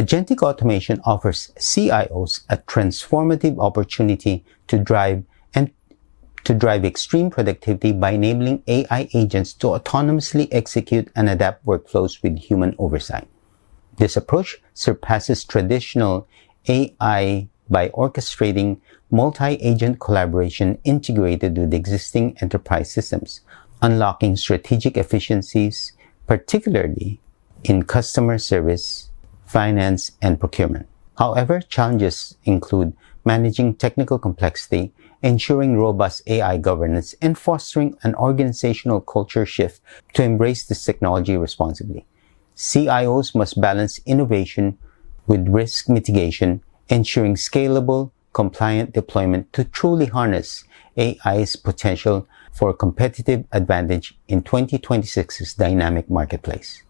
Agentic automation offers CIOs a transformative opportunity to drive extreme productivity by enabling AI agents to autonomously execute and adapt workflows with human oversight. This approach surpasses traditional AI by orchestrating multi-agent collaboration integrated with existing enterprise systems, unlocking strategic efficiencies, particularly in customer service, finance, and procurement. However, challenges include managing technical complexity, ensuring robust AI governance, and fostering an organizational culture shift to embrace this technology responsibly. CIOs must balance innovation with risk mitigation, ensuring scalable, compliant deployment to truly harness AI's potential for competitive advantage in 2026's dynamic marketplace.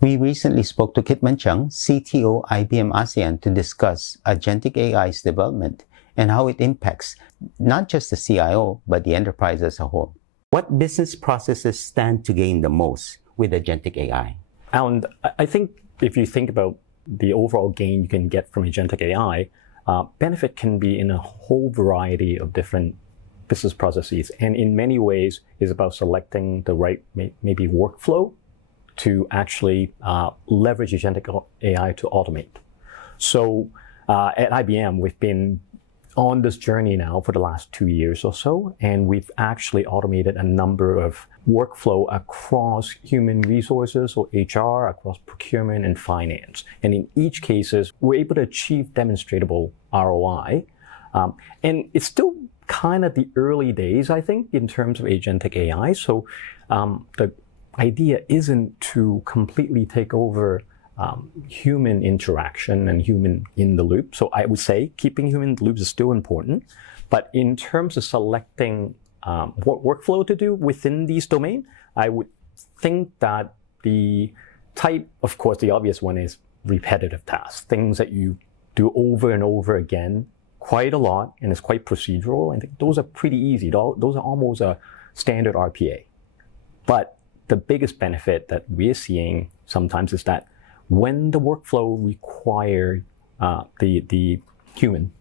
We recently spoke to Kitman Cheung, CTO IBM ASEAN, to discuss Agentic AI's development and how it impacts not just the CIO, but the enterprise as a whole. What business processes stand to gain the most with Agentic AI? And I think if you think about the overall gain you can get from Agentic AI, benefit can be in a whole variety of different business processes. And in many ways, it's about selecting the right maybe workflow to actually leverage Agentic AI to automate. So at IBM, we've been on this journey now for the last 2 years or so, and we've actually automated a number of workflow across human resources or HR, across procurement and finance. And in each cases, we're able to achieve demonstrable ROI. And it's still kind of the early days, I think, in terms of Agentic AI. So the idea isn't to completely take over human interaction and human in the loop. So I would say keeping human in the loop is still important. But in terms of selecting what workflow to do within these domains, I would think that the type, of course, the obvious one is repetitive tasks, things that you do over and over again quite a lot, and it's quite procedural. I think those are pretty easy. Those are almost a standard RPA. But the biggest benefit that we're seeing sometimes is that when the workflow requires the human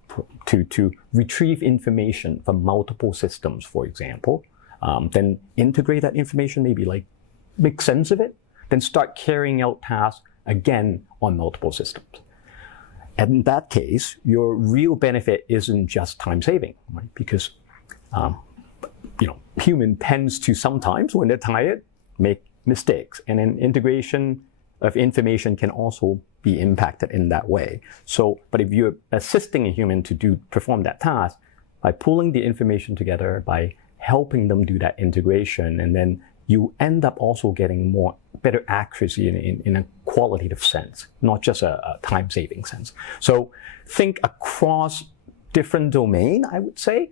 to retrieve information from multiple systems, for example, then integrate that information, maybe like make sense of it, then start carrying out tasks again on multiple systems. And in that case, your real benefit isn't just time saving, right? Because human tends to sometimes, when they're tired, make mistakes, and an integration of information can also be impacted in that way. So, but if you're assisting a human to perform that task, by pulling the information together, by helping them do that integration, and then you end up also getting better accuracy in a qualitative sense, not just a time-saving sense. So think across different domain, I would say.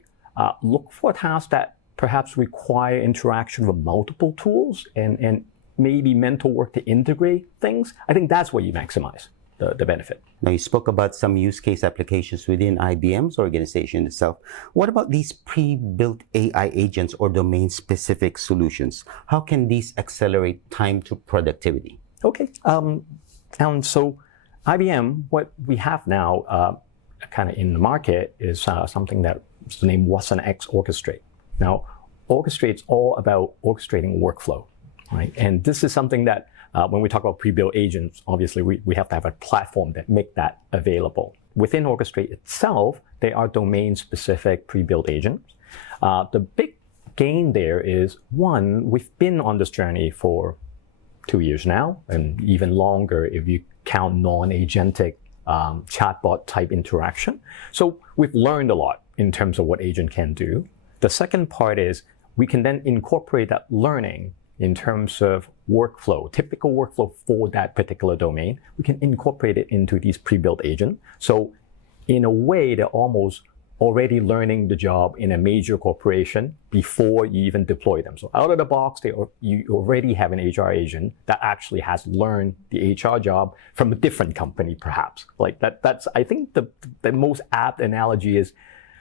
Look for tasks that perhaps require interaction with multiple tools and maybe mental work to integrate things. I think that's where you maximize the benefit. Now, you spoke about some use case applications within IBM's organization itself. What about these pre-built AI agents or domain-specific solutions? How can these accelerate time to productivity? Okay. And so IBM, what we have now kind of in the market is something that is the name watsonx Orchestrate. Now, Orchestrate's all about orchestrating workflow, right? And this is something that when we talk about pre-built agents, obviously we have to have a platform that make that available. Within Orchestrate itself, they are domain-specific pre-built agents. The big gain there is, one, we've been on this journey for 2 years now, and even longer if you count non-agentic chatbot type interaction. So we've learned a lot in terms of what agent can do. The second part is we can then incorporate that learning in terms of workflow, typical workflow for that particular domain. We can incorporate it into these pre-built agents. So in a way, they're almost already learning the job in a major corporation before you even deploy them. So out of the box, you already have an HR agent that actually has learned the HR job from a different company, perhaps. Like that's I think the most apt analogy is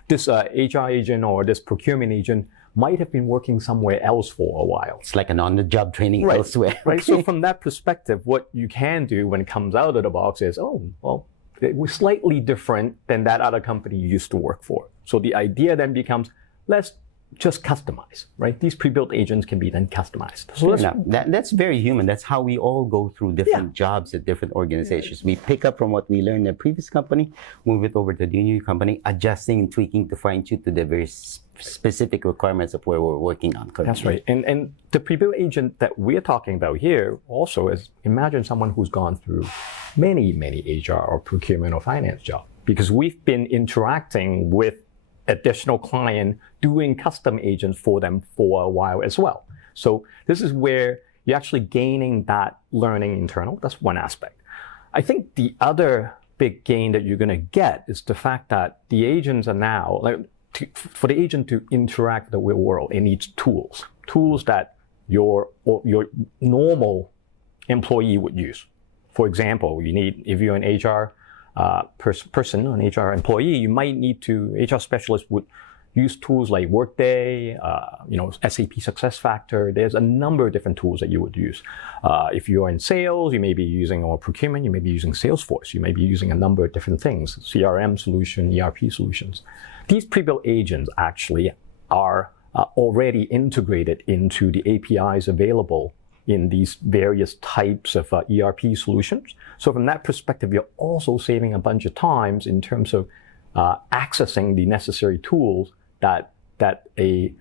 this HR agent or this procurement agent might have been working somewhere else for a while. It's like an on-the-job training elsewhere. Right. So from that perspective, what you can do when it comes out of the box is, oh, well, it was slightly different than that other company you used to work for. So the idea then becomes, let's just customize, right? These pre-built agents can be then customized. So that's very human. That's how we all go through different jobs at different organizations. We pick up from what we learned in the previous company, move it over to the new company, adjusting and tweaking to fine-tune to the very specific requirements of where we're working on currently. That's right. And the pre-built agent that we're talking about here also is, imagine someone who's gone through many HR or procurement or finance jobs, because we've been interacting with additional client doing custom agents for them for a while as well. So this is where you're actually gaining that learning internal. That's one aspect. I think the other big gain that you're going to get is the fact that the agents are now, for the agent to interact with the real world, it needs tools that your normal employee would use. For example, you need, if you're an HR person, an HR employee, you might need to, HR specialist would use tools like Workday, SAP SuccessFactors. There's a number of different tools that you would use. If you're in sales, you may be using, or procurement, you may be using Salesforce. You may be using a number of different things, CRM solution, ERP solutions. These pre-built agents actually are already integrated into the APIs available in these various types of ERP solutions. So from that perspective, you're also saving a bunch of times in terms of accessing the necessary tools that a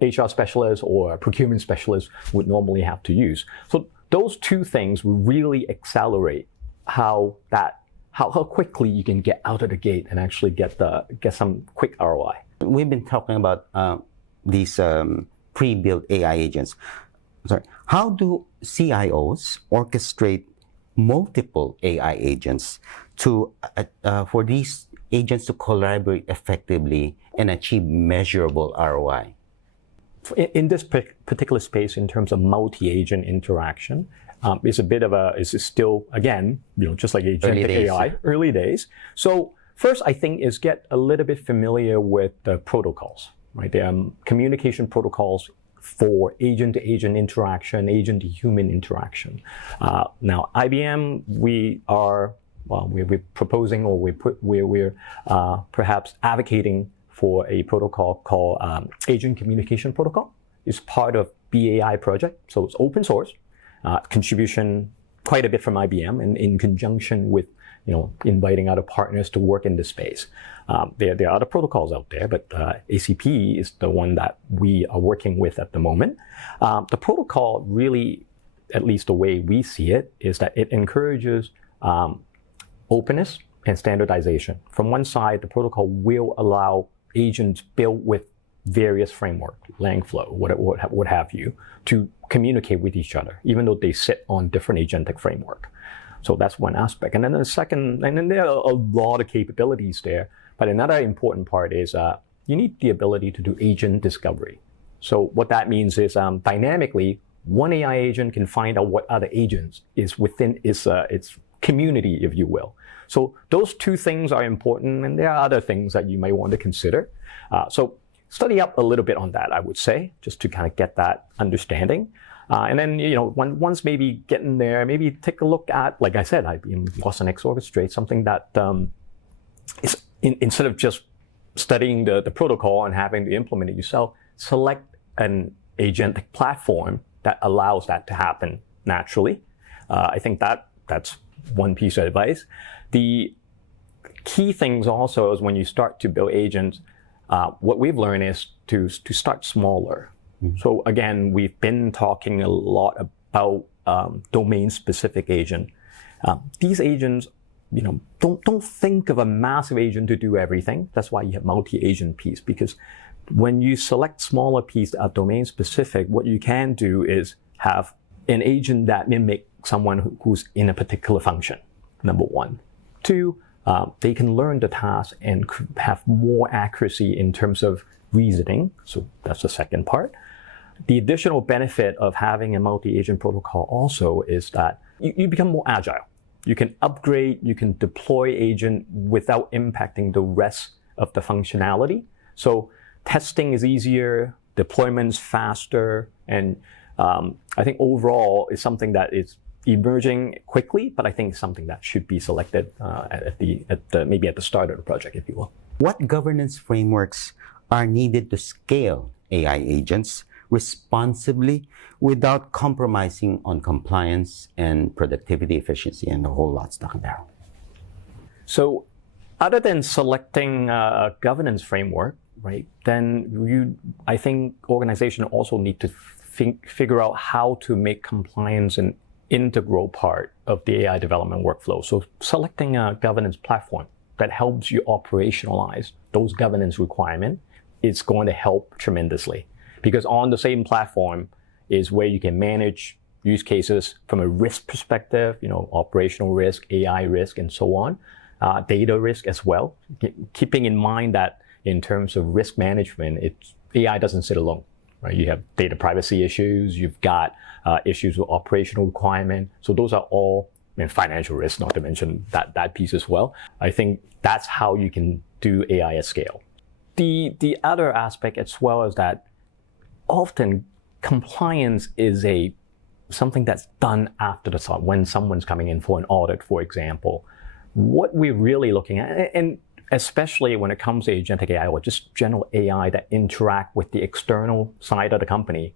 HR specialist or a procurement specialist would normally have to use. So those two things will really accelerate how quickly you can get out of the gate and actually get some quick ROI. We've been talking about these pre-built AI agents. How do CIOs orchestrate multiple AI agents for these agents to collaborate effectively and achieve measurable ROI? In this particular space, in terms of multi-agent interaction, it's still, again, just like agentic AI, early days. So first, I think, is get a little bit familiar with the protocols, right? There are communication protocols for agent-to-agent interaction, agent-to-human interaction. Now, IBM, we're proposing, or we're perhaps advocating for a protocol called Agent Communication Protocol. It's part of BAI project, so it's open source. Contribution quite a bit from IBM, and in conjunction with inviting other partners to work in this space. There are other protocols out there, but ACP is the one that we are working with at the moment. The protocol really, at least the way we see it, is that it encourages openness and standardization. From one side, the protocol will allow agents built with various framework, Langflow, what have you, to communicate with each other, even though they sit on different agentic framework. So that's one aspect. And then the second, and then there are a lot of capabilities there, but another important part is you need the ability to do agent discovery. So what that means is dynamically, one AI agent can find out what other agents is within its community, if you will. So those two things are important, and there are other things that you may want to consider. So study up a little bit on that, I would say, just to kind of get that understanding. And then, once maybe getting there, maybe take a look at, like I said, IBM ASEAN orchestrate, something that is, instead of just studying the protocol and having to implement it yourself, select an agentic platform that allows that to happen naturally. I think that's one piece of advice. The key things also is when you start to build agents, what we've learned is to start smaller. So again, we've been talking a lot about domain-specific agent. These agents, don't think of a massive agent to do everything. That's why you have multi-agent piece, because when you select smaller piece that are domain-specific, what you can do is have an agent that mimic someone who's in a particular function, number one. Two, they can learn the task and have more accuracy in terms of reasoning. So that's the second part. The additional benefit of having a multi-agent protocol also is that you become more agile. You can upgrade, you can deploy agent without impacting the rest of the functionality. So testing is easier, deployments faster, and I think overall is something that is emerging quickly, but I think something that should be selected maybe at the start of the project, if you will. What governance frameworks are needed to scale AI agents responsibly without compromising on compliance and productivity, efficiency, and a whole lot stuck in there? So other than selecting a governance framework, right, then I think organizations also need to figure out how to make compliance an integral part of the AI development workflow. So selecting a governance platform that helps you operationalize those governance requirements is going to help tremendously. Because on the same platform is where you can manage use cases from a risk perspective, operational risk, AI risk, and so on, data risk as well. Keeping in mind that in terms of risk management, AI doesn't sit alone, right? You have data privacy issues, you've got issues with operational requirement. So those are all financial risk, not to mention that piece as well. I think that's how you can do AI at scale. The other aspect as well is that often compliance is something that's done after the fact when someone's coming in for an audit, for example. What we're really looking at, and especially when it comes to agentic AI or just general AI that interact with the external side of the company,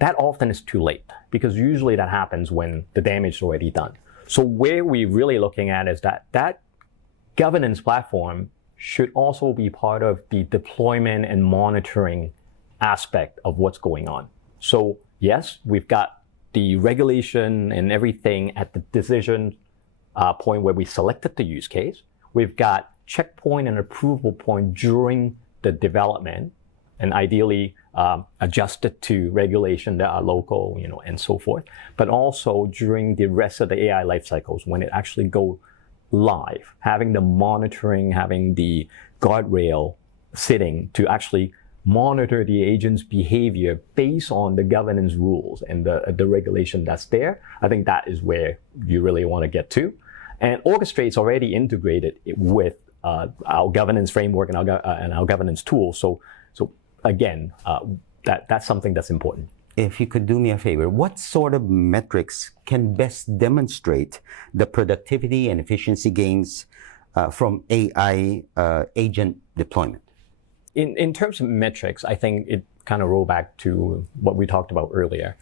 that often is too late because usually that happens when the damage is already done. So where we're really looking at is that governance platform should also be part of the deployment and monitoring aspect of what's going on. So yes, we've got the regulation and everything at the decision point where we selected the use case. We've got checkpoint and approval point during the development, and ideally adjusted to regulation that are local, and so forth. But also during the rest of the AI life cycles when it actually go live, having the monitoring, having the guardrail sitting to actually monitor the agent's behavior based on the governance rules and the regulation that's there. I think that is where you really want to get to. And orchestrate's already integrated with our governance framework and our governance tools. So again, that's something that's important. If you could do me a favor, what sort of metrics can best demonstrate the productivity and efficiency gains from AI agent deployment? In terms of metrics, I think it kind of roll back to what we talked about earlier.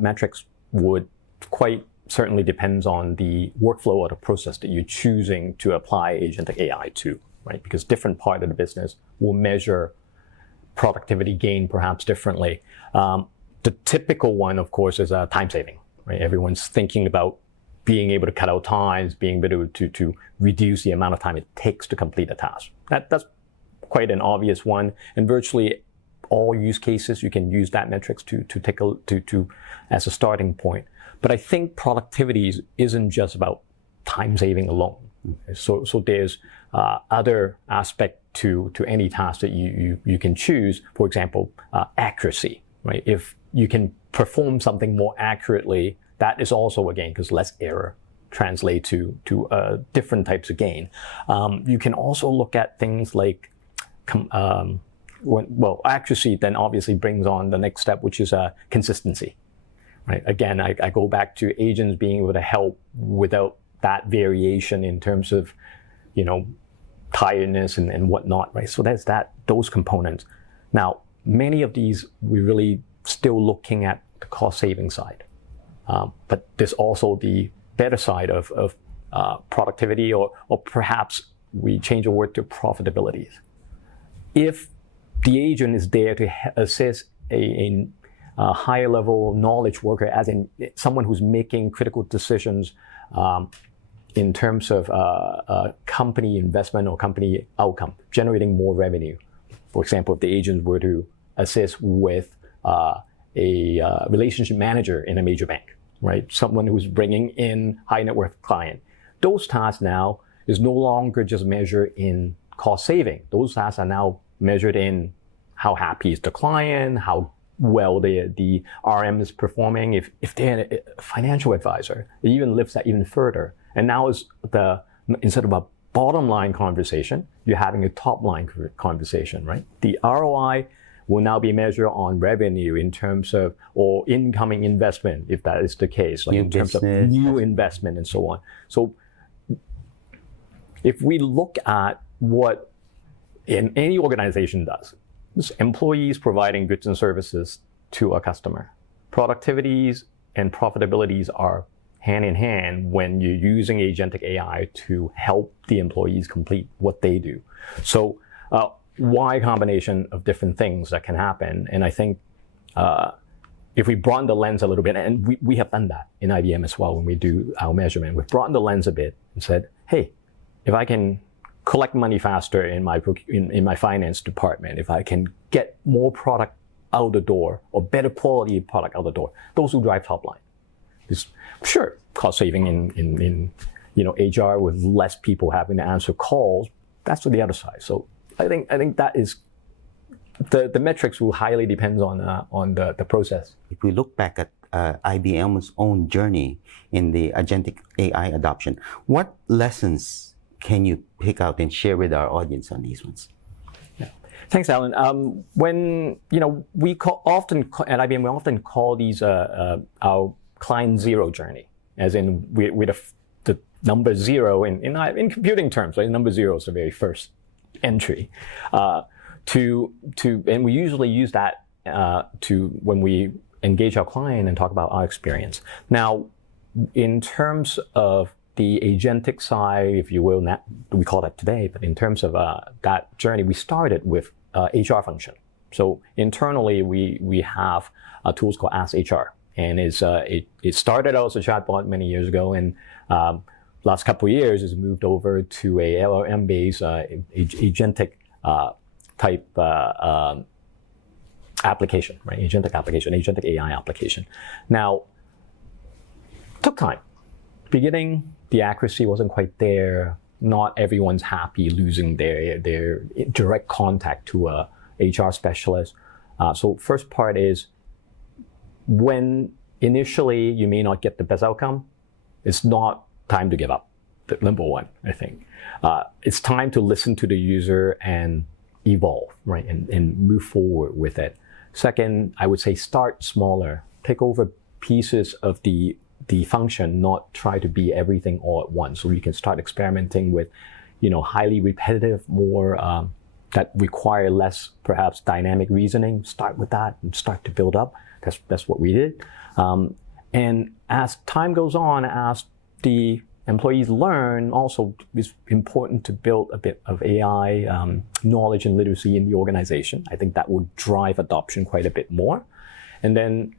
Metrics would quite certainly depends on the workflow or the process that you're choosing to apply agentic AI to, right? Because different part of the business will measure productivity gain perhaps differently. The typical one, of course, is time saving, right? Everyone's thinking about being able to cut out times, being able to reduce the amount of time it takes to complete a task. That's quite an obvious one, and virtually all use cases you can use that metrics to as a starting point. But I think productivity isn't just about time saving alone. So there's other aspect to any task that you can choose. For example, accuracy, right? If you can perform something more accurately, that is also a gain because less error translate to different types of gain. You can also look at things like accuracy then obviously brings on the next step, which is consistency. Right? Again, I go back to agents being able to help without that variation in terms of, tiredness and whatnot, right? So there's those components. Now, many of these, we're really still looking at the cost saving side. But there's also the better side of productivity, or perhaps we change the word to profitability. If the agent is there to assist a higher level knowledge worker, as in someone who's making critical decisions in terms of company investment or company outcome, generating more revenue. For example, if the agents were to assist with a relationship manager in a major bank, right? Someone who's bringing in high net worth client. Those tasks now is no longer just measured in cost saving. Those tasks are now measured in how happy is the client, how well the RM is performing. If they're a financial advisor, it even lifts that even further. And now is instead of a bottom line conversation, you're having a top line conversation, right? The ROI will now be measured on revenue in terms of, or incoming investment, if that is the case, like in terms of new investment and so on. So if we look at what in any organization does, employees providing goods and services to a customer, productivities and profitabilities are hand in hand when you're using agentic AI to help the employees complete what they do. So wide combination of different things that can happen. And I think if we broaden the lens a little bit, and we have done that in IBM as well when we do our measurement, we've broadened the lens a bit and said, hey, if I can collect money faster in my finance department, if I can get more product out the door or better quality product out the door, those will drive top line. Sure, cost saving in HR with less people having to answer calls. That's the other side. So I think that is the metrics will highly depend on the process. If we look back at IBM's own journey in the agentic AI adoption, what lessons can you pick out and share with our audience on these ones? Yeah. Thanks, Alan. When we at IBM we often call these our client zero journey, as in with the number zero in computing terms, right? Number zero is the very first entry. And we usually use that when we engage our client and talk about our experience. Now, in terms of the agentic side, if you will, we call that today, but in terms of that journey, we started with HR function. So internally, we have tools called Ask HR. And it started out as a chatbot many years ago, and last couple of years has moved over to a LLM-based agentic type application, right? Agentic AI application. Now, took time. Beginning, the accuracy wasn't quite there. Not everyone's happy losing their direct contact to a HR specialist. So first part is, when initially you may not get the best outcome, it's not time to give up. Number one, I think. It's time to listen to the user and evolve, right? And move forward with it. Second, I would say start smaller. Take over pieces of the function, not try to be everything all at once. So you can start experimenting with, highly repetitive, more that require less, perhaps, dynamic reasoning. Start with that and start to build up. That's what we did. And as time goes on, as the employees learn, also it's important to build a bit of AI knowledge and literacy in the organization. I think that would drive adoption quite a bit more. And then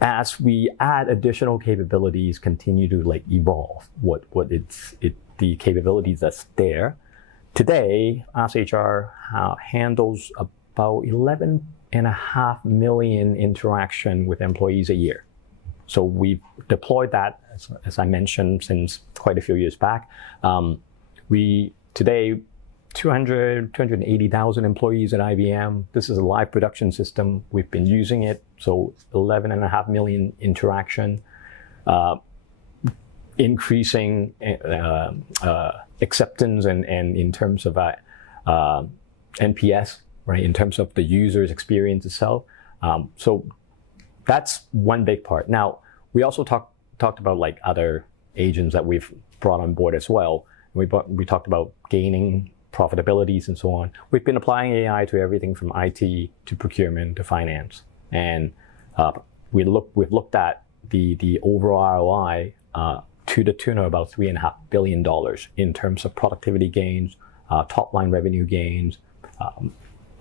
as we add additional capabilities, continue to evolve the capabilities that's there. Today, Ask HR handles about 11.5 million interaction with employees a year. So we've deployed that, as I mentioned, since quite a few years back. Today, 280,000 employees at IBM. This is a live production system. We've been using it, so 11.5 million interaction, increasing acceptance and in terms of NPS, right, in terms of the user's experience itself. So that's one big part. Now, we also talked about other agents that we've brought on board as well. We talked about gaining profitabilities and so on. We've been applying AI to everything from IT to procurement to finance. And we've looked at the overall ROI to the tune of about $3.5 billion in terms of productivity gains, top line revenue gains,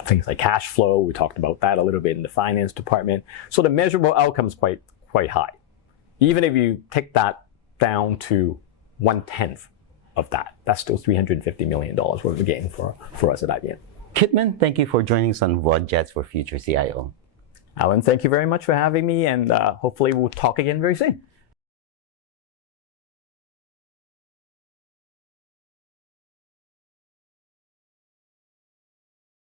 things like cash flow. We talked about that a little bit in the finance department. So the measurable outcome is quite high. Even if you take that down to 1/10 of that, that's still $350 million worth of gain for us at IBM. Kitman, thank you for joining us on VODchat for Future CIO. Alan, thank you very much for having me, and hopefully we'll talk again very soon.